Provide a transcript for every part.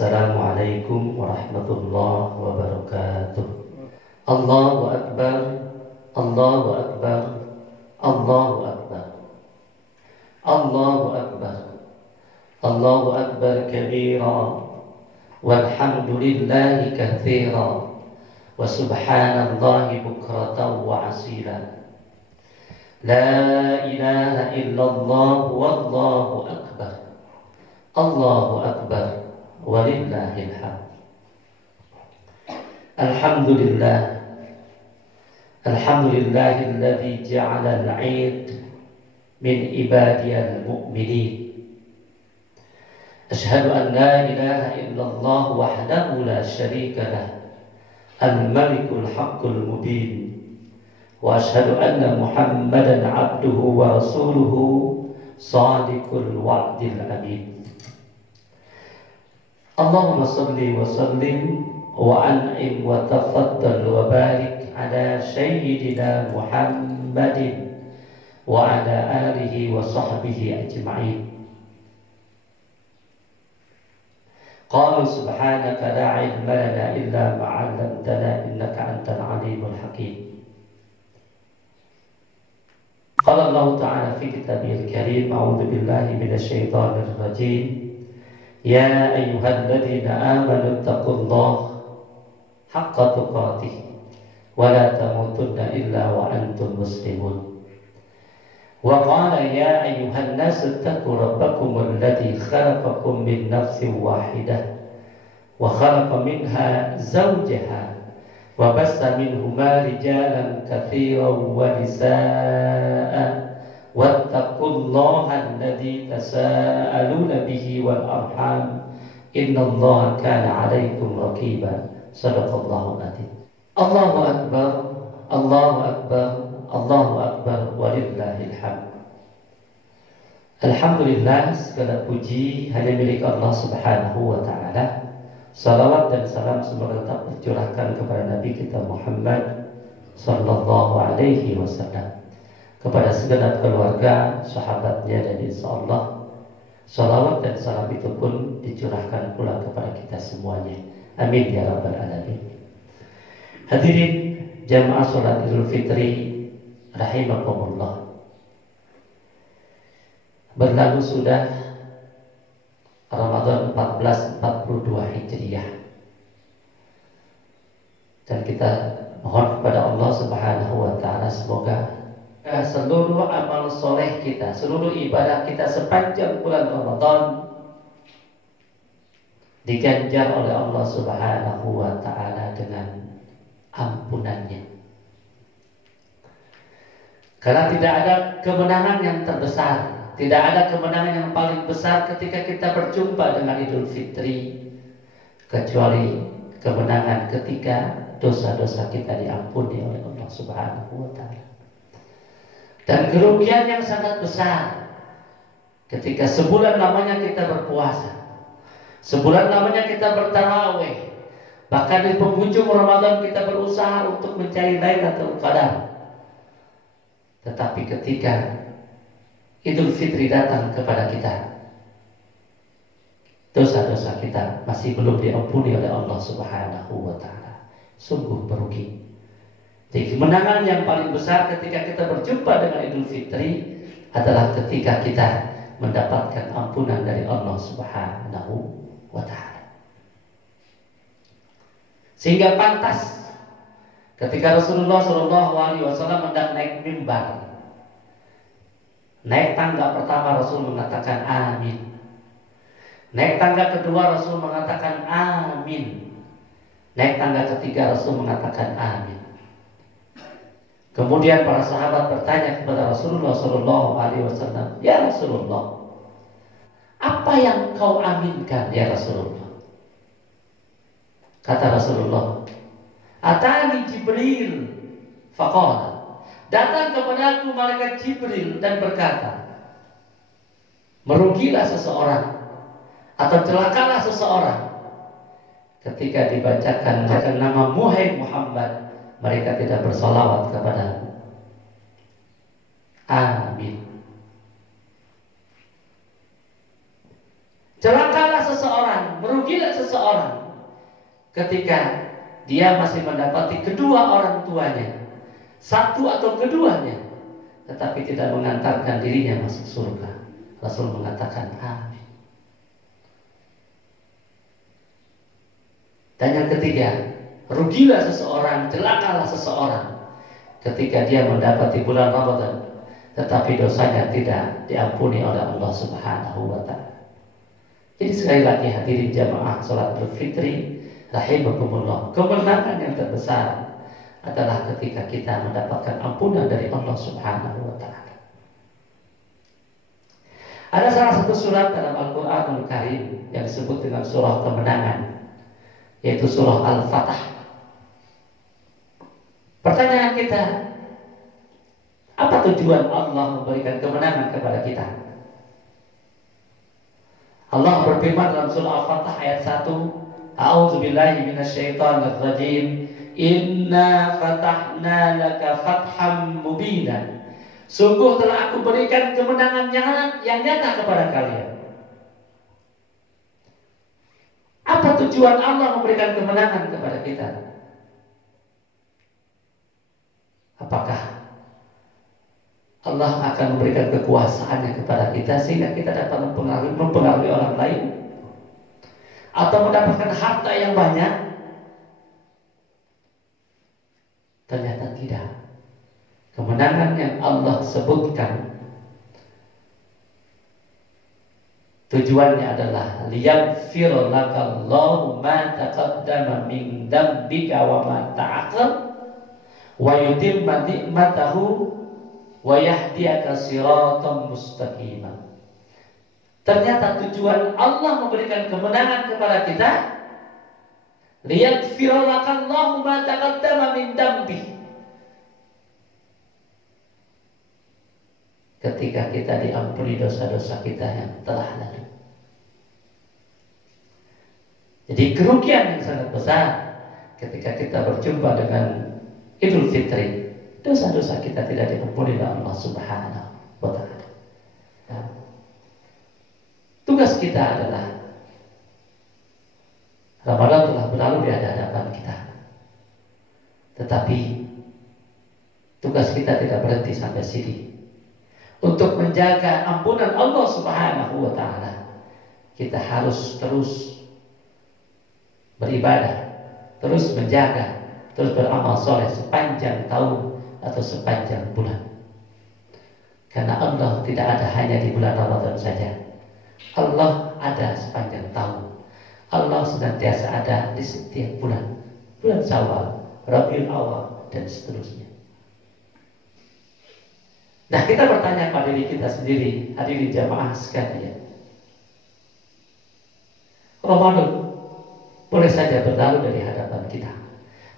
Assalamualaikum warahmatullahi wabarakatuh. Allahu Akbar, Allahu Akbar, Allahu Akbar, Allahu Akbar, Allahu Akbar kabira, walhamdulillahi katsira, wa subhanallahi bukratan wa asila. La ilaha illallah wallahu akbar, Allahu akbar, walillahil hamd. Alhamdulillah, alhamdulillahilladzi ja'ala al-'id min ibadiyal mu'minin. Ashhadu an la ilaha illallah wahdahu la syarika lah, al-malikul haqqul mubin. Wa ashhadu anna Muhammadan 'abduhu wa rasuluhu shadiqul wa'dil amin. Allahumma salli wa sallim wa an'im wa tafaddal wa barik ala sayyidina Muhammadin wa ala alihi wa sahbihi ajma'in. Qalu subhanaka la ilma lana illa ma 'allamtana innaka antal alimul hakim. Qala Allah Ta'ala fi kitabihil karim, a'udzu billahi minasy syaithanir rajim. Ya ayyuhalladzina amanu taqullaha haqqa tuqatih wa la tamutunna illa wa antum muslimun. Wa qala ya ayyuhan nasu ittaqu rabbakumul ladzi khalaqakum min nafsin wahidah wa khalaqa minha zawjaha wa bassa minhuma rijalan katsiran wa nisaa'a wattaqullaha alladzi tasaaluna bihi wal arham innallaha kana 'alaikum raqiba. Shadaqallahu adzim. Allahu akbar, Allahu akbar, Allahu akbar, walillahil hamd. Alhamdulillah, segala puji hanya milik Allah Subhanahu wa taala. Salawat dan salam semoga tetap tercurahkan kepada Nabi kita Muhammad sallallahu alaihi wasallam, kepada segenap keluarga, sahabatnya, dan insyaallah salawat dan salam itu pun dicurahkan pula kepada kita semuanya. Amin ya rabbal alamin. Hadirin jamaah salat Idul Fitri rahimakumullah. Berlalu sudah Ramadan 1442 Hijriah, dan kita mohon kepada Allah Subhanahu wa taala semoga seluruh amal soleh kita, seluruh ibadah kita sepanjang bulan Ramadan diganjar oleh Allah Subhanahu wa taala dengan ampunannya. Karena tidak ada kemenangan yang terbesar, tidak ada kemenangan yang paling besar ketika kita berjumpa dengan Idul Fitri kecuali kemenangan ketika dosa-dosa kita diampuni oleh Allah Subhanahu wa taala. Dan kerugian yang sangat besar ketika sebulan lamanya kita berpuasa, sebulan lamanya kita bertarawih, bahkan di penghujung Ramadan kita berusaha untuk mencari Lailatul Qadar. Tetapi ketika Idul Fitri datang kepada kita, dosa-dosa kita masih belum diampuni oleh Allah Subhanahu wa taala. Sungguh merugi. Jadi kemenangan yang paling besar ketika kita berjumpa dengan Idul Fitri adalah ketika kita mendapatkan ampunan dari Allah Subhanahu wa taala. Sehingga pantas ketika Rasulullah SAW hendak naik mimbar, naik tangga pertama Rasul mengatakan amin. Naik tangga kedua Rasul mengatakan amin. Naik tangga ketiga Rasul mengatakan amin. Kemudian para sahabat bertanya kepada Rasulullah SAW, ya Rasulullah, apa yang kau aminkan ya Rasulullah? Kata Rasulullah, atani Jibril faqala, datang kepadaku malaikat Jibril dan berkata, merugilah seseorang atau celakalah seseorang ketika dibacakan nama Muhammad Muhammad, mereka tidak bersalawat kepada amin. Celakalah seseorang, merugilah rugilah seseorang ketika dia masih mendapati kedua orang tuanya, satu atau keduanya, tetapi tidak mengantarkan dirinya masuk surga. Rasul mengatakan amin. Dan yang ketiga, rugilah seseorang, celakalah seseorang ketika dia mendapati bulan Ramadan tetapi dosanya tidak diampuni oleh Allah Subhanahu wa taala. Jadi sekali lagi hadirin jamaah salat Idul Fitri rahimakumullah, kemenangan yang terbesar adalah ketika kita mendapatkan ampunan dari Allah Subhanahu wa taala. Ada salah satu surat dalam Al-Qur'anul Karim yang disebut dengan surah kemenangan, yaitu surah Al-Fatah. Pertanyaan kita, apa tujuan Allah memberikan kemenangan kepada kita? Allah berfirman dalam surah Al-Fatah ayat 1, A'udzubillahi minasyaitonirrajim, Inna fatahna laka fatham mubina. Sungguh telah aku berikan kemenangan yang nyata kepada kalian. Apa tujuan Allah memberikan kemenangan kepada kita? Apakah Allah akan memberikan kekuasaannya kepada kita sehingga kita dapat mempengaruhi orang lain? Atau mendapatkan harta yang banyak? Ternyata tidak. Kemenangan yang Allah sebutkan tujuannya adalah liyaghfir lakallahu ma taqaddama min dzambika wa ma ta'akhkhar wa yutimma ni'matahu wa yahdiyaka siratan mustaqima. Ternyata tujuan Allah memberikan kemenangan kepada kita, liyaghfir lakallahu ma taqaddama min dzambika. Ketika kita diampuni dosa-dosa kita yang telah lalu. Jadi kerugian yang sangat besar ketika kita berjumpa dengan Idul Fitri, dosa-dosa kita tidak diampuni oleh Allah Subhanahu wa taala. Tugas kita adalah Ramadan telah berlalu di hadapan kita. Tetapi tugas kita tidak berhenti sampai sini. Untuk menjaga ampunan Allah Subhanahu wa taala, kita harus terus beribadah, terus menjaga, terus beramal soleh sepanjang tahun atau sepanjang bulan. Karena Allah tidak ada hanya di bulan Ramadan saja. Allah ada sepanjang tahun. Allah senantiasa ada di setiap bulan. Bulan Syawal, Rabiul Awal, dan seterusnya. Nah, kita bertanya pada diri kita sendiri, hadirin jamaah sekalian. Ramadan boleh saja berlalu dari hadapan kita,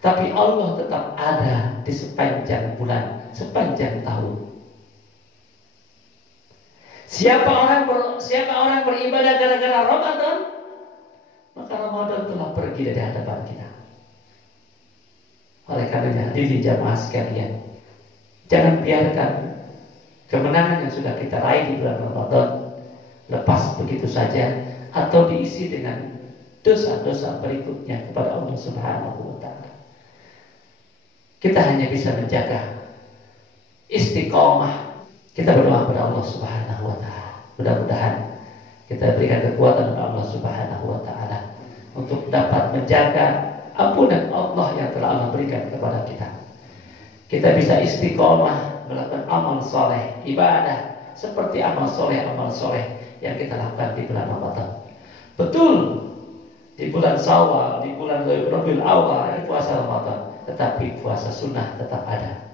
tapi Allah tetap ada di sepanjang bulan, sepanjang tahun. Siapa orang beribadah gara-gara Ramadan, maka Ramadan telah pergi dari hadapan kita. Oleh karenanya, hadirin jamaah sekalian, jangan biarkan kemenangan yang sudah kita raih di bulan Ramadan lepas begitu saja atau diisi dengan dosa-dosa berikutnya kepada Allah Subhanahu wa taala. Kita hanya bisa menjaga istiqomah. Kita berdoa kepada Allah Subhanahu wa taala. Mudah-mudahan kita berikan kekuatan kepada Allah Subhanahu wa taala untuk dapat menjaga ampunan Allah yang telah Allah berikan kepada kita. Kita bisa istiqomah melakukan amal soleh, ibadah seperti amal soleh yang kita lakukan di bulan Ramadan. Betul, di bulan Syawal, di bulan Rabiul Awal ada puasa Ramadan, tetapi puasa sunnah tetap ada.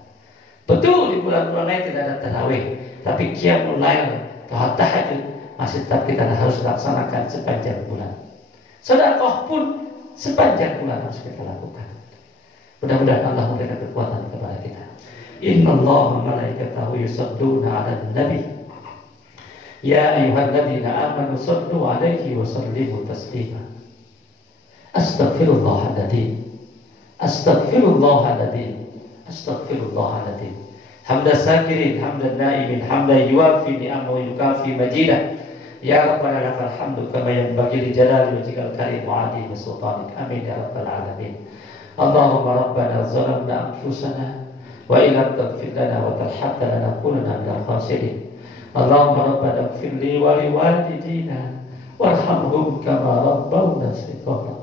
Betul, di bulan-bulan lain tidak ada tarawih, tapi qiyamul lail, tahajud masih tetap kita harus laksanakan sepanjang bulan. Sedekah pun sepanjang bulan harus kita lakukan. Mudah-mudahan Allah memberikan kekuatan kepada kita. Innallaha wa malaikatahu yusholluna 'alan nabi. Ya ayyuhalladzina amanu shallu 'alaihi wa sallimu taslima. Astaghfirullahaladzim. Astaghfirullahaladzim. Astaghfirullahaladzim. Hamdan sakirin, hamdan naimin, hamdan yuwafi ni'amahu yukafi majidah. Ya Rabbana lakal hamdu kama yanbaghi li jalali wajhikal karim wa 'azimi sultanik. Amin ya rabbal alamin. Allahumma rabbana zalamna anfusana wa illam taghfir lana wa tarhamna lanakunanna minal khasirin. Allahumma rabbana ighfir li wa li walidina warhamhum kama rabbawna shighara.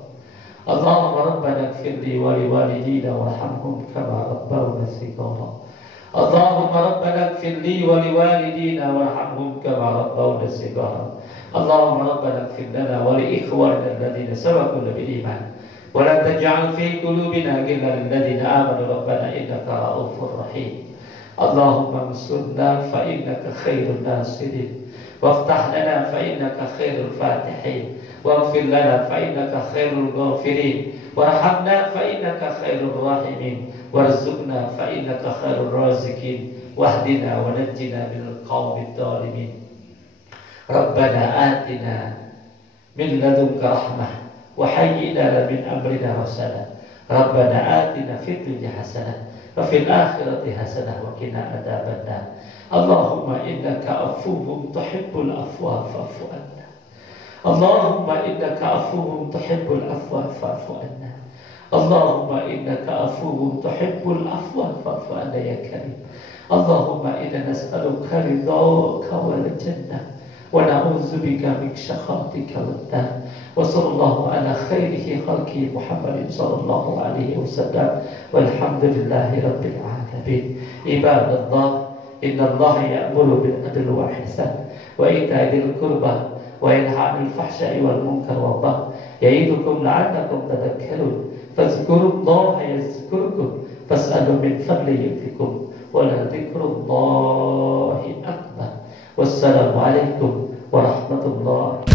Allahumma rabbana ighfir li wa li walidina warhamhum kama rabbawna shighara. Allahumma rabbana ighfir li wa li walidina warhamhum kama rabbawna shighara. Allahumma rabbana ighfir lana wa li ikhwanina alladhina sabaquna bil iman. ولا تجعل في قلوبنا غلا للذين آمنوا ربنا إنك رؤوف رحيم. اللهم انصرنا فإنك خير الناصرين وافتح لنا فإنك خير الفاتحين واغفر لنا فإنك خير الغافرين وارحمنا فإنك خير الراحمين وارزقنا فإنك خير الرازقين واهدنا ونجنا من القوم الظالمين. ربنا آتنا من لدنك رحمة وهيئ لنا من أمرنا رشدا. ربنا آتنا في الدنيا حسنة وفي الآخرة حسنة وقنا عذاب النار. اللهم إنك عفو تحب العفو فاعف عنا. اللهم إنك عفو تحب العفو فاعف عنا. اللهم إنك عفو تحب العفو فاعف عنا يا كريم. اللهم إنا نسألك رضاك والجنة ونعوذ بك من سخطك والنار. وصلى الله على خيره خلقه محمد صلى الله عليه وسلم والحمد لله رب العالمين. عباد الله إن الله يأمر بالعدل والإحسان وإيتاء ذي القربى وينهى عن الفحشاء والمنكر والبغي يعظكم لعلكم تذكرون. فاذكروا الله يذكركم فاسألوا من فضله يؤتكم ولذكر الله أكبر. والسلام عليكم ورحمة الله.